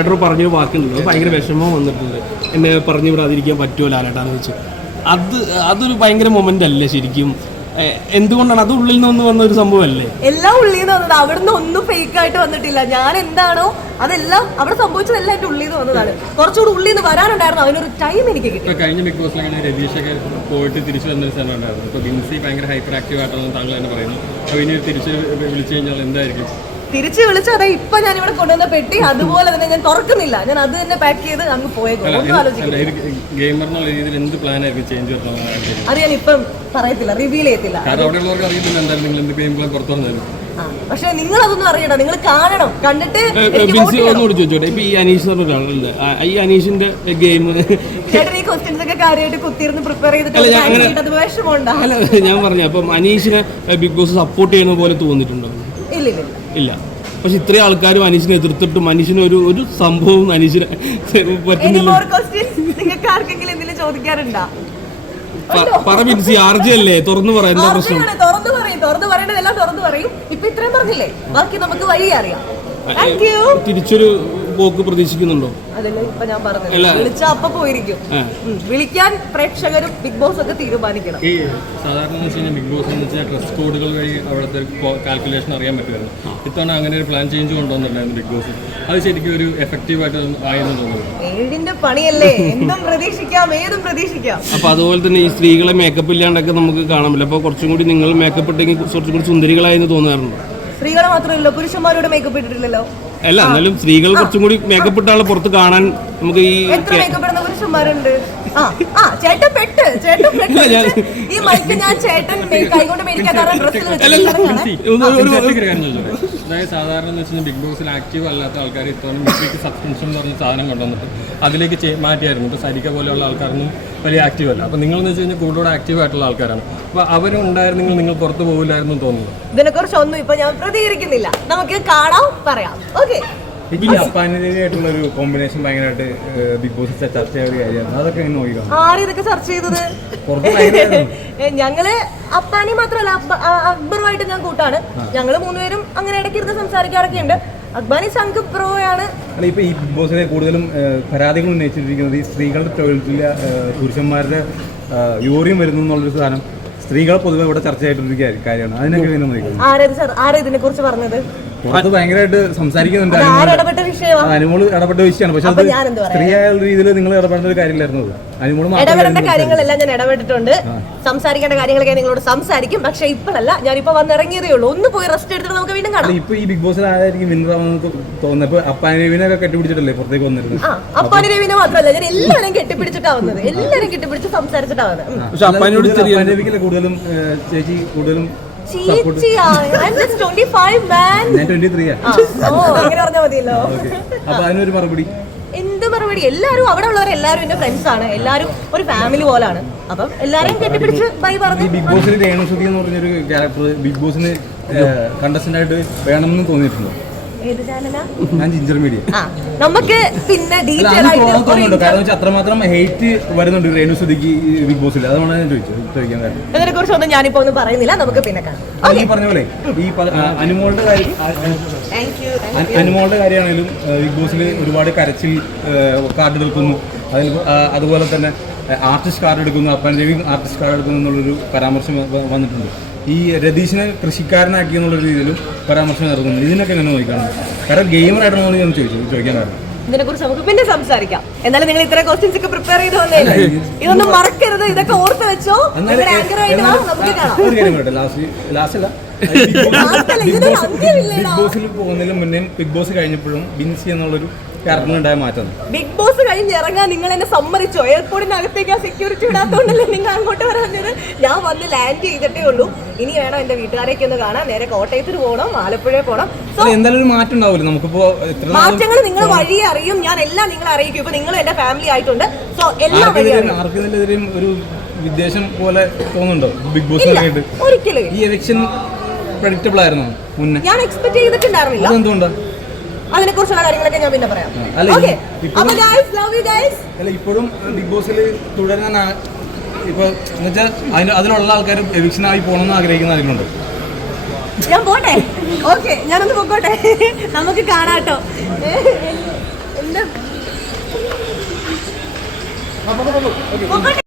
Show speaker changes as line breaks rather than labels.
ലാലേട്ടർ പറഞ്ഞൊരു വാക്കുണ്ടല്ലോ, ഭയങ്കര വിഷമം വന്നിട്ടുണ്ട്, എന്നെ പറഞ്ഞു വിടാതിരിക്കാൻ പറ്റുമോ ലാലേട്ടാന്ന് വെച്ച്. അതൊരു ഭയങ്കര മൊമെന്റ് അല്ലേ ശരിക്കും? എന്തുകൊണ്ടാണ് അത് ഉള്ളിൽ നിന്ന് വന്ന ഒരു സംഭവമല്ലേ?
എല്ലാം ഉള്ളിൽ നിന്ന് വന്നത്, അവിടുന്ന് ഒന്നും ഫേക്ക് ആയിട്ട് വന്നിട്ടില്ല. ഞാൻ എന്താണോ അതെല്ലാം അവിടെ സംഭവിച്ചതെല്ലാം എന്റെ ഉള്ളിൽ നിന്ന് വന്നതാണ്. കുറച്ചുകൂടി ഉള്ളിൽ നിന്ന് വരാനുണ്ടായിരുന്നു, അതിനൊരു ടൈം എനിക്ക് കിട്ടി.
കഴിഞ്ഞ ബിഗ് ബോസിൽ അങ്ങനെ രതീഷൊക്കെ പോയിട്ട് തിരിച്ചു വന്നൊരു സ്ഥലം ഉണ്ടായിരുന്നു. ഇപ്പോൾ ബിൻസി ഭയങ്കര ഹൈപ്പർ ആക്റ്റീവ് ആയിട്ടാണ് താങ്കൾ തന്നെ പറയുന്നു. അപ്പോൾ ഇനി തിരിച്ച് വിളിച്ചു കഴിഞ്ഞാൽ എന്തായിരിക്കും?
തിരിച്ചു വിളിച്ചു അതെ ഇപ്പൊ ഞാൻ ഇവിടെ കൊണ്ടുവന്ന പെട്ടി അതുപോലെ തന്നെ ഞാൻ തുറക്കുന്നില്ല, ഞാൻ അത് തന്നെ പാക്ക് ചെയ്ത് അങ്ങ് പോയേക്കും. ഒന്നും ആലോചിക്കില്ല. അത് ഞാൻ ഇപ്പം പറയത്തില്ല, റിവീൽ ചെയ്യത്തില്ല. പക്ഷെ നിങ്ങൾ അതൊന്നും അറിയണം, നിങ്ങൾ കാണണം, കണ്ടിട്ട്
ഇപ്പൊ ഈ അനീഷ് ഒരാളുണ്ട്, ഈ അനീഷിന്റെ ഗെയിം
ചേട്ടൻ ഈ ക്വസ്റ്റ്യൻസ് ഒക്കെ കാര്യമായിട്ട് കുത്തിയിരുന്ന് പ്രിപ്പയർ ചെയ്തിട്ട് വിഷമമുണ്ടോ?
അല്ല, ഞാൻ പറഞ്ഞു അപ്പം അനീഷിനെ ബിഗ് ബോസ് സപ്പോർട്ട് ചെയ്യുന്ന പോലെ തോന്നിയിട്ടുണ്ടോ? ഇല്ല. പക്ഷെ ഇത്രയും ആൾക്കാരും അനീഷിനെ എതിർത്തിട്ടും അനീഷിന് ഒരു സംഭവം അനീഷിനെ പറ്റുന്നില്ല. പറ ബിൻസി, ആർജല്ലേ? തുറന്നു പറ, എന്താ പ്രശ്നം?
തുറന്നു പറയും. ഇപ്പൊ ഇത്രയും പറഞ്ഞില്ലേ, ബാക്കി നമുക്ക് വഴി അറിയാം.
തിരിച്ചൊരു പോക്ക് പ്രതീക്ഷിക്കുന്നുണ്ടോ?
അതല്ലേ ഇപ്പൊ ഞാൻ പറഞ്ഞത്, വിളിച്ചാ അപ്പൊ പോയിരിക്കും. വിളിക്കാൻ പ്രേക്ഷകരും ബിഗ് ബോസ് ഒക്കെ തീരുമാനിക്കണം.
ഈ സാധാരണ ബിഗ് ബോസ് ഡ്രസ് കോഡുകൾ വഴി അവിടുത്തെ കാൽക്കുലേഷൻ അറിയാൻ പറ്റുമായിരുന്നു. ഇത്തവണ അങ്ങനെ ഒരു പ്ലാൻ ചേഞ്ച് കൊണ്ടുവന്നിട്ടുണ്ടായിരുന്നു ബിഗ് ബോസ്. അത് ശരിക്കും ഒരു എഫക്റ്റീവ് ആയിട്ട് ആയെന്ന് തോന്നുന്നു.
ഏഴിന്റെ പണിയല്ലേ, എന്തും പ്രതീക്ഷിക്കാം, ഏതും പ്രതീക്ഷിക്കാം.
അപ്പൊ അതുപോലെ തന്നെ ഈ സ്ത്രീകളെ മേക്കപ്പ് ഇല്ലാണ്ടൊക്കെ നമുക്ക് കാണാൻ പറ്റില്ല. അപ്പൊ കുറച്ചും കൂടി നിങ്ങൾ മേക്കപ്പ് ഇട്ടെങ്കിൽ കുറച്ചും കൂടി സുന്ദരികളായെന്ന് തോന്നാറുണ്ട്.
സ്ത്രീകളെ മാത്രമല്ലോ, പുരുഷന്മാരോട് മേക്കപ്പ് ഇട്ടിട്ടില്ലല്ലോ.
അല്ല, എന്നാലും സ്ത്രീകൾ കുറച്ചും കൂടി മേക്കപ്പ് ഇട്ട ആളെ പുറത്ത് കാണാൻ നമുക്ക് ഈ
എത്ര മേക്കപ്പ് ഇടുന്ന പുരുഷന്മാരുണ്ട്. ചേട്ടൻ പെട്ട് ഈ മൈക്ക് ഞാൻ ചേട്ടൻ കൈകൊണ്ട് മേടിക്കാത്ത ഡ്രസ്സിൽ
അതായത് സാധാരണ ബിഗ് ബോസിൽ ആക്റ്റീവ് അല്ലാത്ത ആൾക്കാർ ഇത്തവണ സബ്സ്ക്രിപ്ഷൻ എന്ന് പറഞ്ഞ സാധനം കൊണ്ടുവന്നിട്ട് അതിലേക്ക് മാറ്റിയായിരുന്നു. ഇപ്പോൾ സരിക പോലെയുള്ള ആൾക്കാരൊന്നും വലിയ ആക്റ്റീവ് അല്ല. അപ്പോൾ നിങ്ങളെന്ന് വെച്ച് കഴിഞ്ഞാൽ കൂടുതൽ ആക്റ്റീവ് ആയിട്ടുള്ള ആൾക്കാരാണ്. അപ്പോൾ അവരുണ്ടായിരുന്നെങ്കിൽ നിങ്ങൾ പുറത്ത് പോകില്ലായിരുന്നു തോന്നുന്നു.
ഇതിനെക്കുറിച്ച് ഒന്നും ഇപ്പൊ ഞാൻ പ്രതികരിക്കുന്നില്ല, നമുക്ക് കാണാം, പറയാം. ഓക്കെ,
അപ്പാനായിട്ടുള്ള ഒരു കോമ്പിനേഷൻ ഭയങ്കരമായിട്ട് ബിഗ് ബോസ് ചർച്ച ചെയ്ത ഒരു കാര്യമാണ്. അതൊക്കെ എങ്ങനെ നോക്കിയാണ്
ആരിതൊക്കെ ചർച്ച ചെയ്തത്? ഞങ്ങള് അപ്പാനി മാത്രമല്ല, അക്ബറുമായിട്ട് ഞാൻ കൂട്ടാണ്. ഞങ്ങള് മൂന്നുപേരും അങ്ങനെ ഇടയ്ക്കിരുന്ന് സംസാരിക്കാറൊക്കെ ഉണ്ട്. അക്ബാനി സംഘ് പ്രോയാണ്.
അല്ല, ഇപ്പൊ ഈ ബിഗ് ബോസിലെ കൂടുതലും പരാതികൾ ഉന്നയിച്ചിരിക്കുന്നത് ഈ സ്ത്രീകളുടെ ടോയ്ലറ്റിലെ പുരുഷന്മാരുടെ യൂറിയം വരുന്നു എന്നുള്ളൊരു സാധനം സ്ത്രീകൾ പൊതുവെ ഇവിടെ ചർച്ച ചെയ്തിട്ടൊരു കാര്യമാണ്. അതിനൊക്കെ എങ്ങനെ നോക്കിയാണ്?
ആരാ ഇതിനെ കുറിച്ച് പറഞ്ഞത്?
പുറത്ത് ഭയങ്കരമായിട്ട് സംസാരിക്കുന്നുണ്ട്. അനുമോള് ഇടപെട്ട വിഷയമാണ്. പക്ഷെ അത് സ്ത്രീയായ രീതിയിൽ നിങ്ങൾ ഇടപെടേണ്ട ഒരു കാര്യമില്ലായിരുന്നു.
ഇടപെടേണ്ട കാര്യങ്ങളെല്ലാം ഞാൻ ഇടപെട്ടിട്ടുണ്ട്. സംസാരിക്കേണ്ട കാര്യങ്ങളൊക്കെ നിങ്ങളോട് സംസാരിക്കും. പക്ഷെ ഇപ്പോഴല്ല, ഞാനിപ്പോ വന്നിറങ്ങിയതേ ഉള്ളൂ. ഒന്ന് പോയി റെസ്റ്റ് എടുത്തിട്ട് നമുക്ക് വീണ്ടും കാണാം.
ഇപ്പൊ ഈ ബിഗ് ബോസിൽ ആരായിരിക്കും വിന്നറാണെന്ന് തോന്നുന്നത്? ഇപ്പൊ അപ്പാനി രവിനെ കെട്ടിപ്പിടിച്ചിട്ടല്ലേ പുറത്തേക്ക് വന്നിരുന്നത്?
അപ്പാനി രവിനെ മാത്രമല്ല, ഞാൻ എല്ലാവരും കെട്ടിപ്പിടിച്ചിട്ടാ വന്നത്. എല്ലാവരും കെട്ടിപ്പിടിച്ച് സംസാരിച്ചിട്ടാ വന്നത്.
കൂടുതലും ചേച്ചി കൂടുതലും
എന്ത് മറുപടി? എല്ലാരും അവിടെ ഉള്ളവരെല്ലാരും എന്റെ ഫ്രണ്ട്സ് ആണ്. എല്ലാരും ഒരു ഫാമിലി പോലാണ്. അപ്പം എല്ലാരെയും കെട്ടിപ്പിടിച്ച് ബൈ പറഞ്ഞു.
ബിഗ് ബോസിൽ രേണുസുതി എന്ന് പറഞ്ഞൊരു ക്യാരക്ടർ ബിഗ് ബോസിന് കണ്ടസ്റ്റന്റ് ആയിട്ട് വേണമെന്ന് തോന്നിയിട്ടുണ്ടോ? ഞാൻ ജിഞ്ചർ മീഡിയ.
നമുക്ക് പിന്നെ
കാരണം അത്രമാത്രം ഹേറ്റ് വരുന്നുണ്ട് രേണുസുതിക്ക് ബിഗ് ബോസിൽ. അതുകൊണ്ട് ഞാൻ ചോദിക്കാൻ കാരണം
ഇതിനെ കുറിച്ചൊന്നും ഞാനിപ്പോ ഒന്നും പറയുന്നില്ല. നമുക്ക് പിന്നെ കാണാം.
ഈ പറഞ്ഞ പോലെ ഈ അനുമോളുടെ കാര്യമാണെങ്കിലും ബിഗ് ബോസിൽ ഒരുപാട് കരച്ചിൽ കാർഡ് എടുക്കുന്നു. അതുപോലെ തന്നെ ആർട്ടിസ്റ്റ് കാർഡ് എടുക്കുന്നു, അപ്പൻ രവി ആർട്ടിസ്റ്റ് കാർഡ് എടുക്കുന്നു എന്നുള്ളൊരു പരാമർശം വന്നിട്ടുണ്ട്. ഈ രതീഷിനെ കൃഷിക്കാരനാക്കി എന്നുള്ള രീതിയിലും പരാമർശം നടക്കുന്നുണ്ട്. ഇതിനൊക്കെ എങ്ങനെ നോക്കിക്കാണ്? കാരണം ഗെയിമർ ആയിട്ടാണോ ഞാൻ ചോദിക്കാൻ കാരണം
ഇതിനെ കുറിച്ച് നമുക്ക് പിന്നെ സംസാരിക്കാം. എന്നാലും നിങ്ങൾ ഇത്ര ക്വസ്റ്റ്യൻസ് ഒക്കെ പ്രിപ്പയർ ചെയ്ത് വന്നേ, ഇതൊന്നും മറക്കരുത്. ഇതൊക്കെ ഓർത്ത് വെച്ചോ.
ബിഗ് ബോസിൽ പോകുന്നതിന് മുന്നേ ബിഗ് ബോസ് കഴിഞ്ഞപ്പോഴും ബിൻസി എന്നുള്ളൊരു ക്യാരക്ടറിനുണ്ടായ മാറ്റം.
ബിഗ് ബോസ് കഴിഞ്ഞ് ഇറങ്ങാൻ നിങ്ങൾ എന്നെ സമ്മതിച്ചോ? എയർപോർട്ടിനകത്തേക്ക് ആ സെക്യൂരിറ്റി ഇടാത്തോണ്ടല്ലേ നിങ്ങൾ അങ്ങോട്ട് വരാഞ്ഞത്? ഞാൻ വന്ന് ലാൻഡ് ചെയ്തിട്ടേ ഉള്ളൂ. ഇനി വേണം എന്റെ വീട്ടുകാരെയൊക്കെ ഒന്ന് കാണാൻ. നേരെ കോട്ടയത്തിന് പോകണം, ആലപ്പുഴ പോകണം.
എന്തായാലും ഒരു മാറ്റം ഉണ്ടാവില്ല. നമുക്കിപ്പോ
മാറ്റങ്ങൾ നിങ്ങൾ വഴി അറിയും. ഞാൻ എല്ലാം നിങ്ങളെ അറിയിക്കും. ഇപ്പൊ നിങ്ങൾ എന്റെ ഫാമിലി ആയിട്ടുണ്ട്. സോ എല്ലാം
ആർക്കെതിരെയും ഒരു വിദ്വേഷം പോലെ തോന്നുന്നുണ്ടോ ബിഗ് ബോസിനായിട്ട്?
ഒരിക്കലും.
ഈ എലക്ഷൻ പ്രെഡിക്റ്റബിൾ ആയിരുന്നു മുന്നേ?
ഞാൻ എക്സ്പെക്ട് ചെയ്തിട്ടുണ്ടായിരുന്നില്ല.
അതെന്തുകൊണ്ടാണ്?
അതിനെ കുറിച്ചുള്ള കാര്യങ്ങളൊക്കെ ഞാൻ പിന്നെ പറയാം.
ഇപ്പോഴും ബിഗ് ബോസിൽ തുടരാൻ ഇപ്പൊ എന്നുവെച്ചാൽ അതിലുള്ള ആൾക്കാർ എവിക്ഷനായി പോകണമെന്ന് ആഗ്രഹിക്കുന്ന ആരെങ്കിലും?
ഞാൻ പോട്ടെ. ഓക്കെ, ഞാനൊന്ന് പൊക്കോട്ടെ. നമുക്ക് കാണാട്ടോ. എന്റെ